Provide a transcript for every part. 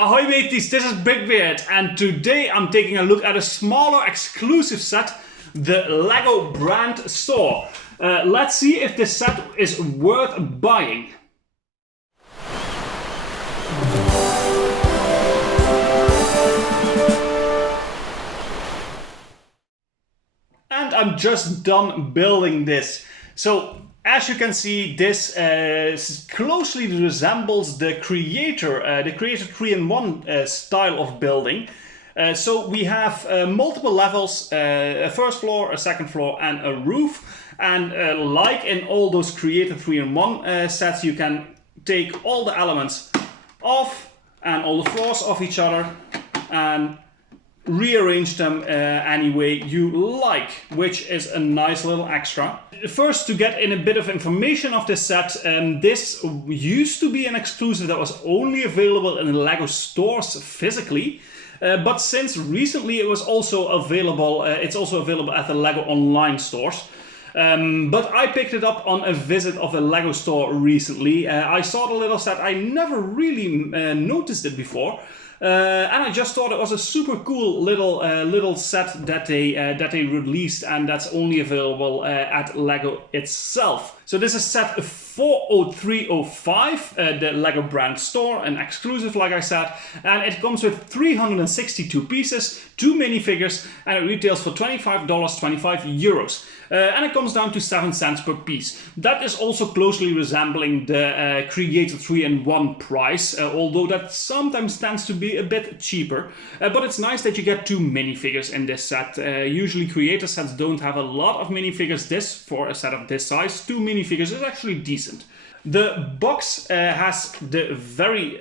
Ahoy mateys, this is BrickBeard, and today I'm taking a look at a smaller exclusive set, the LEGO brand store. Let's see if this set is worth buying. And I'm just done building this. So as you can see, this closely resembles the Creator 3-in-1 style of building. So we have multiple levels, a first floor, a second floor, and a roof. And like in all those Creator 3-in-1 sets, you can take all the elements off and all the floors off each other and rearrange them any way you like, which is a nice little extra. First, to get in a bit of information of this set, this used to be an exclusive that was only available in the LEGO stores physically, but since recently it was also available, it's also available at the LEGO online stores. But I picked it up on a visit of a LEGO store recently. I saw the little set, I never really noticed it before. And I just thought it was a super cool little set that they released, and that's only available at LEGO itself. So this is set 40305, the LEGO brand store, an exclusive like I said, and it comes with 362 pieces, 2 minifigures, and it retails for €25.25. And it comes down to 7 cents per piece. That is also closely resembling the Creator 3-in-1 price, although that sometimes tends to be a bit cheaper. But it's nice that you get 2 minifigures in this set. Usually Creator sets don't have a lot of minifigures. This, for a set of this size, 2 minifigures is actually decent. The box has the very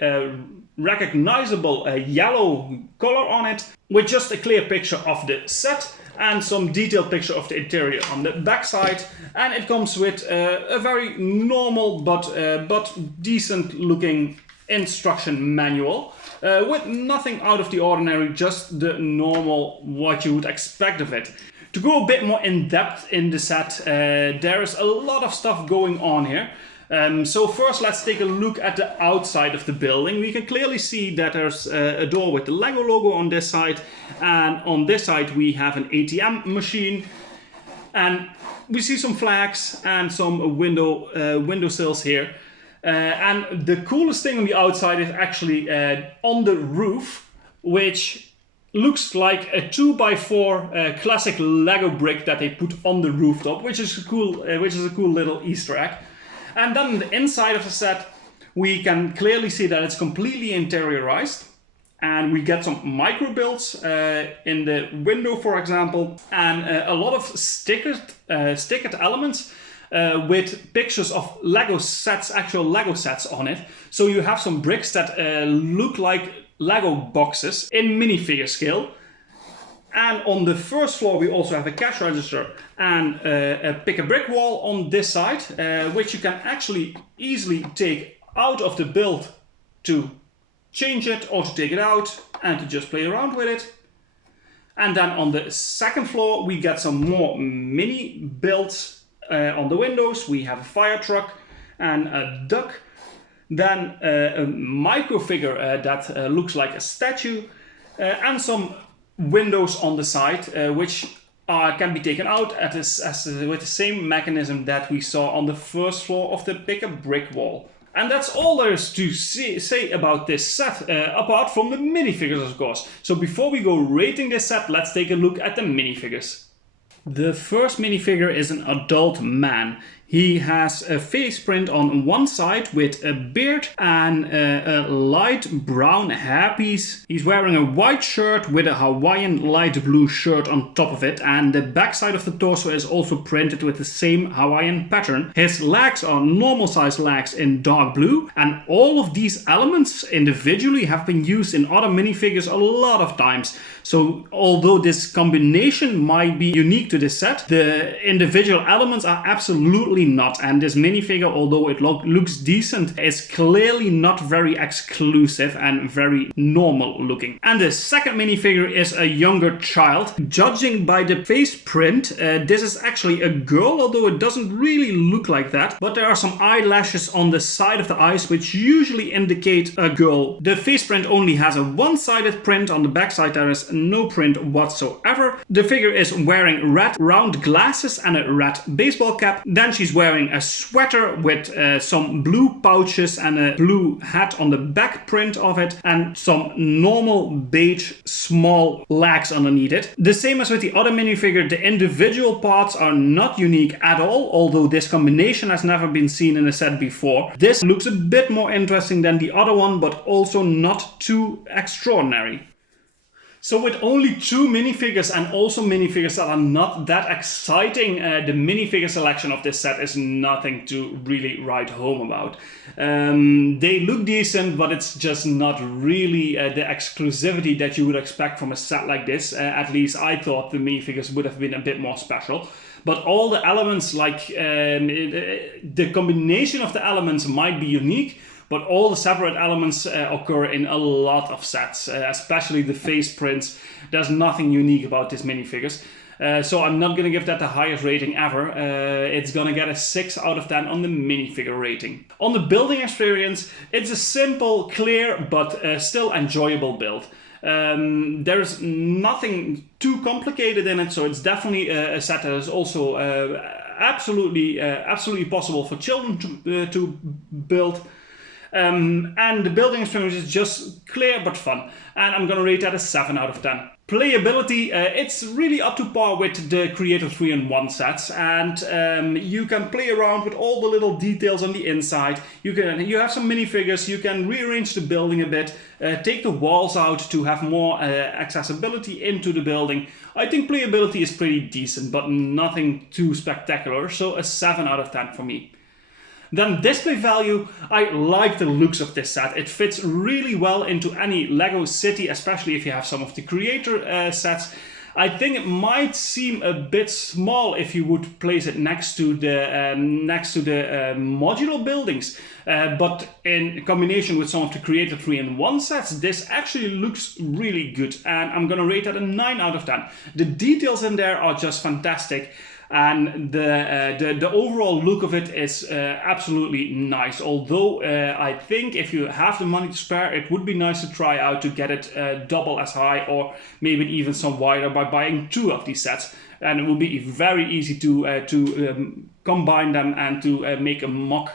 recognizable yellow color on it, with just a clear picture of the set and some detailed picture of the interior on the back side, and it comes with a very normal but decent looking instruction manual with nothing out of the ordinary, just the normal what you would expect of it. To go a bit more in depth in the set, there is a lot of stuff going on here. So first let's take a look at the outside of the building. We can clearly see that there's a door with the LEGO logo on this side, and on this side we have an ATM machine, and we see some flags and some windowsills here. And the coolest thing on the outside is actually on the roof, which looks like a 2x4 classic LEGO brick that they put on the rooftop, which is a cool little Easter egg. And then on the inside of the set, we can clearly see that it's completely interiorized. And we get some micro builds in the window, for example, and a lot of stickered elements with pictures of LEGO sets, actual LEGO sets on it. So you have some bricks that look like LEGO boxes in minifigure scale. And on the first floor we also have a cash register and a pick a brick wall on this side, which you can actually easily take out of the build to change it or to take it out and to just play around with it. And then on the second floor we get some more mini builds on the windows. We have a fire truck and a duck, then a micro figure that looks like a statue, and some windows on the side, which can be taken out with the same mechanism that we saw on the first floor of the pick a brick wall. And that's all there is to say about this set, apart from the minifigures, of course. So before we go rating this set, let's take a look at the minifigures. The first minifigure is an adult man. He has a face print on one side with a beard and a light brown hairpiece. He's wearing a white shirt with a Hawaiian light blue shirt on top of it, and the back side of the torso is also printed with the same Hawaiian pattern. His legs are normal size legs in dark blue, and all of these elements individually have been used in other minifigures a lot of times. So although this combination might be unique to this set, the individual elements are absolutely absolutely not. And this minifigure, although it looks decent, is clearly not very exclusive and very normal looking. And the second minifigure is a younger child. Judging by the face print, this is actually a girl, although it doesn't really look like that. But there are some eyelashes on the side of the eyes, which usually indicate a girl. The face print only has a one-sided print. On the back side there is no print whatsoever. The figure is wearing red round glasses and a red baseball cap. Then she's wearing a sweater with some blue pouches and a blue hat on the back print of it, and some normal beige small legs underneath it. The same as with the other minifigure, the individual parts are not unique at all, although this combination has never been seen in a set before. This looks a bit more interesting than the other one, but also not too extraordinary. So with only 2 minifigures and also minifigures that are not that exciting, the minifigure selection of this set is nothing to really write home about. They look decent, but it's just not really the exclusivity that you would expect from a set like this. At least I thought the minifigures would have been a bit more special. But all the elements, like the combination of the elements might be unique, but all the separate elements occur in a lot of sets, especially the face prints. There's nothing unique about these minifigures. So I'm not going to give that the highest rating ever. It's going to get a 6 out of 10 on the minifigure rating. On the building experience, it's a simple, clear, but still enjoyable build. There's nothing too complicated in it, so it's definitely a set that is also absolutely possible for children to build. And the building experience is just clear but fun, and I'm gonna rate that a 7 out of 10. Playability, it's really up to par with the Creator 3-in-1 sets, and you can play around with all the little details on the inside. You have some minifigures, you can rearrange the building a bit, take the walls out to have more accessibility into the building. I think playability is pretty decent, but nothing too spectacular, so a 7 out of 10 for me. Then display value, I like the looks of this set. It fits really well into any Lego city, especially if you have some of the Creator sets. I think it might seem a bit small if you would place it next to the modular buildings, but in combination with some of the Creator 3-in-1 sets, this actually looks really good, and I'm gonna rate that a 9 out of 10. The details in there are just fantastic. And the overall look of it is absolutely nice. Although I think if you have the money to spare, it would be nice to try out to get it double as high, or maybe even some wider, by buying 2 of these sets. And it will be very easy to combine them and to make a mock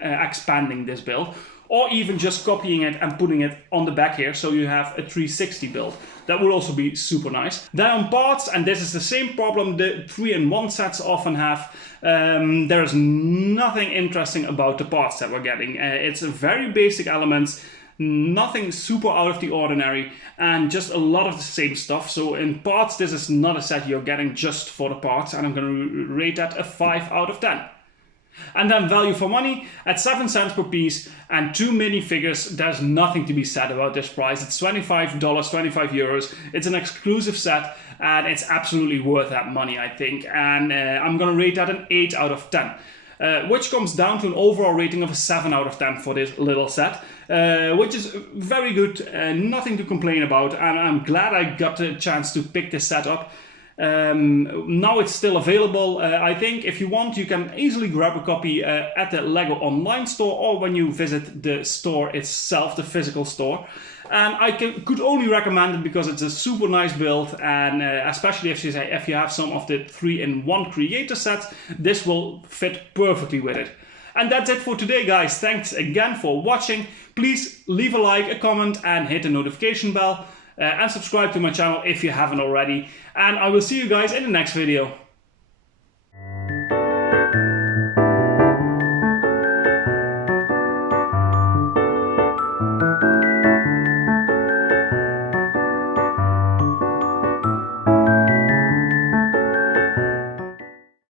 expanding this build. Or even just copying it and putting it on the back here, so you have a 360 build. That would also be super nice. Then on parts, and this is the same problem the 3-in-1 sets often have, there is nothing interesting about the parts that we're getting. It's very basic elements, nothing super out of the ordinary, and just a lot of the same stuff. So in parts, this is not a set you're getting just for the parts, and I'm going to rate that a 5 out of 10. And then value for money at 7 cents per piece and 2 minifigures. There's nothing to be said about this price. It's $25, 25 euros. It's an exclusive set, and it's absolutely worth that money, I think. And I'm gonna rate that an 8 out of 10. Which comes down to an overall rating of a 7 out of 10 for this little set, which is very good, nothing to complain about, and I'm glad I got the chance to pick this set up. Now it's still available. I think if you want, you can easily grab a copy at the Lego online store, or when you visit the store itself, the physical store. And I could only recommend it because it's a super nice build, and especially if you have some of the 3-in-1 Creator sets, this will fit perfectly with it. And that's it for today, guys. Thanks again for watching. Please leave a like, a comment, and hit the notification bell. And subscribe to my channel if you haven't already. And I will see you guys in the next video.